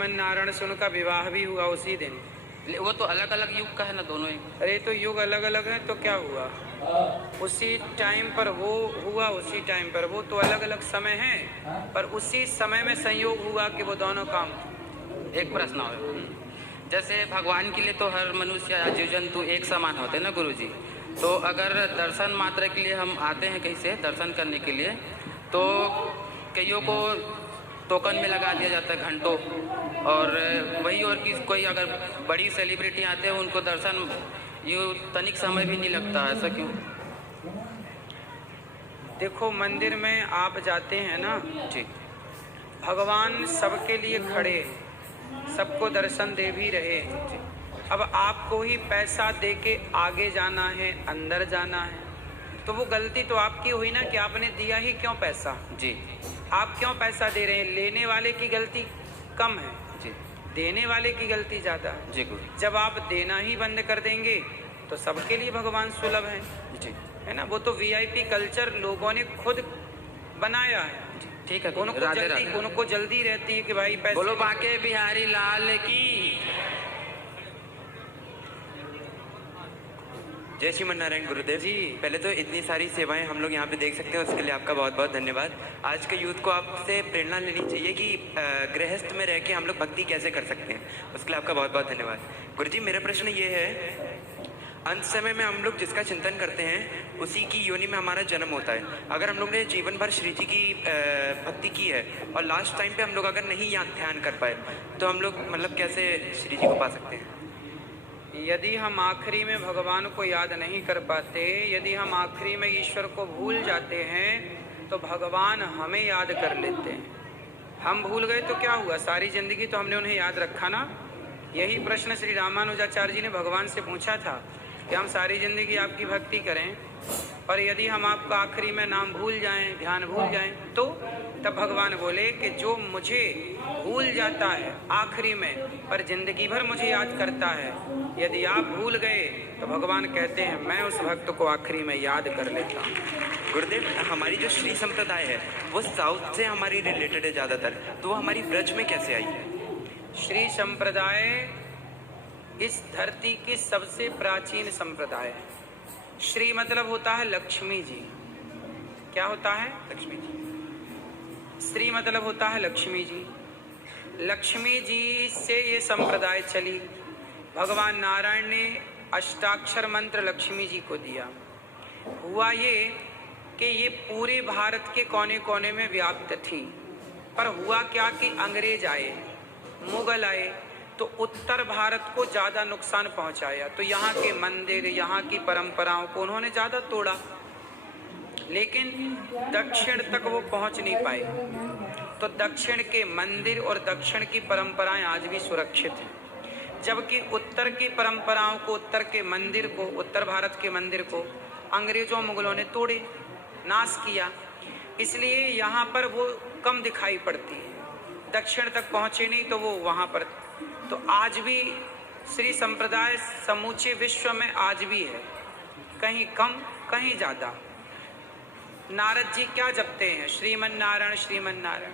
मन नारायण से उनका विवाह भी हुआ उसी दिन। वो तो अलग अलग युग का है ना दोनों ही। अरे तो युग अलग अलग है तो क्या हुआ, उसी टाइम पर वो हुआ, उसी टाइम पर वो तो अलग अलग समय है, पर उसी समय में संयोग हुआ कि वो दोनों काम। एक प्रश्न और, जैसे भगवान के लिए तो हर मनुष्य या जीव जंतु एक समान होते हैं ना गुरुजी, तो अगर दर्शन मात्र के लिए हम आते हैं कहीं से दर्शन करने के लिए, तो कईयों को टोकन में लगा दिया जाता है घंटों, और वही और कोई अगर बड़ी सेलिब्रिटी आते हैं उनको दर्शन यूँ तनिक समय भी नहीं लगता, ऐसा क्यों? देखो मंदिर में आप जाते हैं ना जी। भगवान सबके लिए खड़े, सबको दर्शन दे भी रहे। अब आपको ही पैसा दे के आगे जाना है, अंदर जाना है, तो वो गलती तो आपकी हुई ना कि आपने दिया ही क्यों पैसा। जी। आप क्यों पैसा दे रहे हैं, लेने वाले की गलती कम है जी। देने वाले की गलती ज़्यादा है। जी गुरु। जब आप देना ही बंद कर देंगे तो सबके लिए भगवान सुलभ है। जी। है ना, वो तो वीआईपी कल्चर लोगों ने खुद बनाया है। ठीक है, उनको जल्दी रहती है कि भाई पैसे। बोलो बाके बिहारी लाल की। जय श्रीमन नारायण गुरुदेव जी। पहले तो इतनी सारी सेवाएं हम लोग यहाँ पे देख सकते हैं, उसके लिए आपका बहुत बहुत धन्यवाद। आज के यूथ को आपसे प्रेरणा लेनी चाहिए कि गृहस्थ में रह के हम लोग भक्ति कैसे कर सकते हैं, उसके लिए आपका बहुत बहुत धन्यवाद। गुरुजी मेरा प्रश्न ये है, अंत समय में हम लोग जिसका चिंतन करते हैं उसी की योनि में हमारा जन्म होता है। अगर हम लोग ने जीवन भर श्री जी की भक्ति की है और लास्ट टाइम पे हम लोग अगर नहीं ध्यान कर पाए तो हम लोग मतलब कैसे श्री जी को पा सकते हैं? यदि हम आखिरी में भगवान को याद नहीं कर पाते, यदि हम आखिरी में ईश्वर को भूल जाते हैं तो भगवान हमें याद कर लेते हैं। हम भूल गए तो क्या हुआ, सारी जिंदगी तो हमने उन्हें याद रखा ना। यही प्रश्न श्री रामानुजाचार्य जी ने भगवान से पूछा था कि हम सारी जिंदगी आपकी भक्ति करें और यदि हम आपका आखिरी में नाम भूल जाएं, ध्यान भूल जाएं, तो तब भगवान बोले कि जो मुझे भूल जाता है आखिरी में पर जिंदगी भर मुझे याद करता है, यदि आप भूल गए तो भगवान कहते हैं मैं उस भक्त को आखिरी में याद कर लेता हूँ। गुरुदेव हमारी जो श्री संप्रदाय है वो साउथ से हमारी रिलेटेड है ज़्यादातर, तो वो हमारी ब्रज में कैसे आई है? श्री संप्रदाय इस धरती की सबसे प्राचीन संप्रदाय है। श्री मतलब होता है लक्ष्मी जी। क्या होता है? लक्ष्मी जी। श्री मतलब होता है लक्ष्मी जी। लक्ष्मी जी से ये संप्रदाय चली। भगवान नारायण ने अष्टाक्षर मंत्र लक्ष्मी जी को दिया। हुआ ये कि ये पूरे भारत के कोने कोने में व्याप्त थी, पर हुआ क्या कि अंग्रेज आए, मुगल आए, तो उत्तर भारत को ज़्यादा नुकसान पहुंचाया। तो यहाँ के मंदिर, यहाँ की परंपराओं को उन्होंने ज़्यादा तोड़ा, लेकिन दक्षिण तक वो पहुंच नहीं पाए। तो दक्षिण के मंदिर और दक्षिण की परंपराएं आज भी सुरक्षित हैं, जबकि उत्तर की परंपराओं को, उत्तर के मंदिर को, उत्तर भारत के मंदिर को अंग्रेजों मुगलों ने तोड़े, नाश किया। इसलिए यहाँ पर वो कम दिखाई पड़ती है, दक्षिण तक पहुँचे नहीं तो वो वहाँ पर। तो आज भी श्री संप्रदाय समूचे विश्व में आज भी है, कहीं कम कहीं ज़्यादा। नारद जी क्या जपते हैं? श्रीमन नारायण श्रीमन नारायण।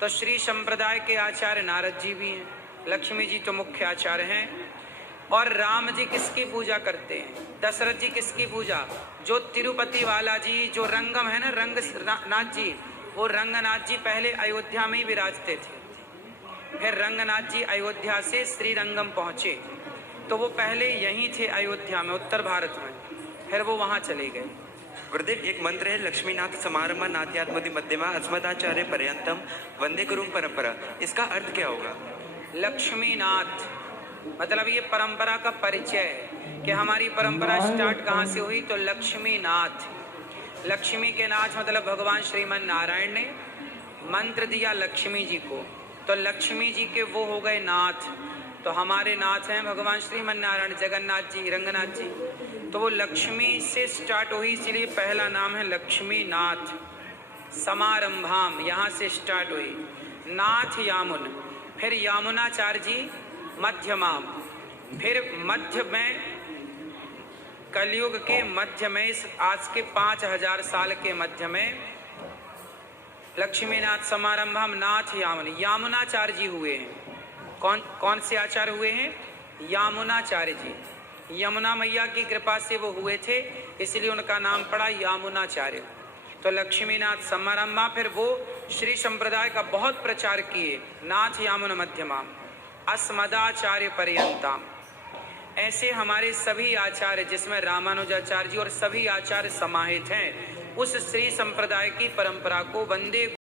तो श्री संप्रदाय के आचार्य नारद जी भी हैं, लक्ष्मी जी तो मुख्य आचार्य हैं। और राम जी किसकी पूजा करते हैं? दशरथ जी किसकी पूजा? जो तिरुपति वाला जी, जो रंगम है ना, रंगनाथ जी, वो रंगनाथ जी पहले अयोध्या में ही विराजते थे। फिर रंगनाथ जी अयोध्या से श्रीरंगम पहुँचे, तो वो पहले यहीं थे अयोध्या में, उत्तर भारत में, फिर वो वहाँ चले गए। गुरुदेव एक मंत्र है, लक्ष्मीनाथ समारंभ नाथयात्मति मध्यमा अस्मदाचार्य पर्यंतम वंदे गुरु परंपरा, इसका अर्थ क्या होगा? लक्ष्मीनाथ मतलब ये परंपरा का परिचय है कि हमारी परंपरा स्टार्ट कहाँ से हुई, तो लक्ष्मीनाथ। लक्ष्मी के नाथ मतलब भगवान श्रीमन नारायण ने मंत्र दिया लक्ष्मी जी को, तो लक्ष्मी जी के वो हो गए नाथ। तो हमारे नाथ हैं भगवान श्रीमन नारायण, जगन्नाथ जी, रंगनाथ जी। तो वो लक्ष्मी से स्टार्ट हुई, इसलिए पहला नाम है लक्ष्मीनाथ। समारंभाम यहाँ से स्टार्ट हुई, नाथ यामुन, फिर यामुनाचार्य जी मध्यमाम, फिर मध्य में कलयुग के मध्य में, इस आज के 5000 साल के मध्य में लक्ष्मीनाथ समारंभम नाथ यामुन, यामुनाचार्य जी हुए हैं। कौन कौन से आचार्य हुए हैं? यामुनाचार्य जी। यमुना मैया की कृपा से वो हुए थे, इसलिए उनका नाम पड़ा यामुनाचार्य। तो लक्ष्मीनाथ समारंभा, फिर वो श्री संप्रदाय का बहुत प्रचार किए। नाथ यामुन मध्यमाम अस्मदाचार्य पर्यंताम। ऐसे हमारे सभी आचार्य, जिसमें रामानुजाचार्य जी और सभी आचार्य समाहित हैं, उस श्री संप्रदाय की परंपरा को वंदे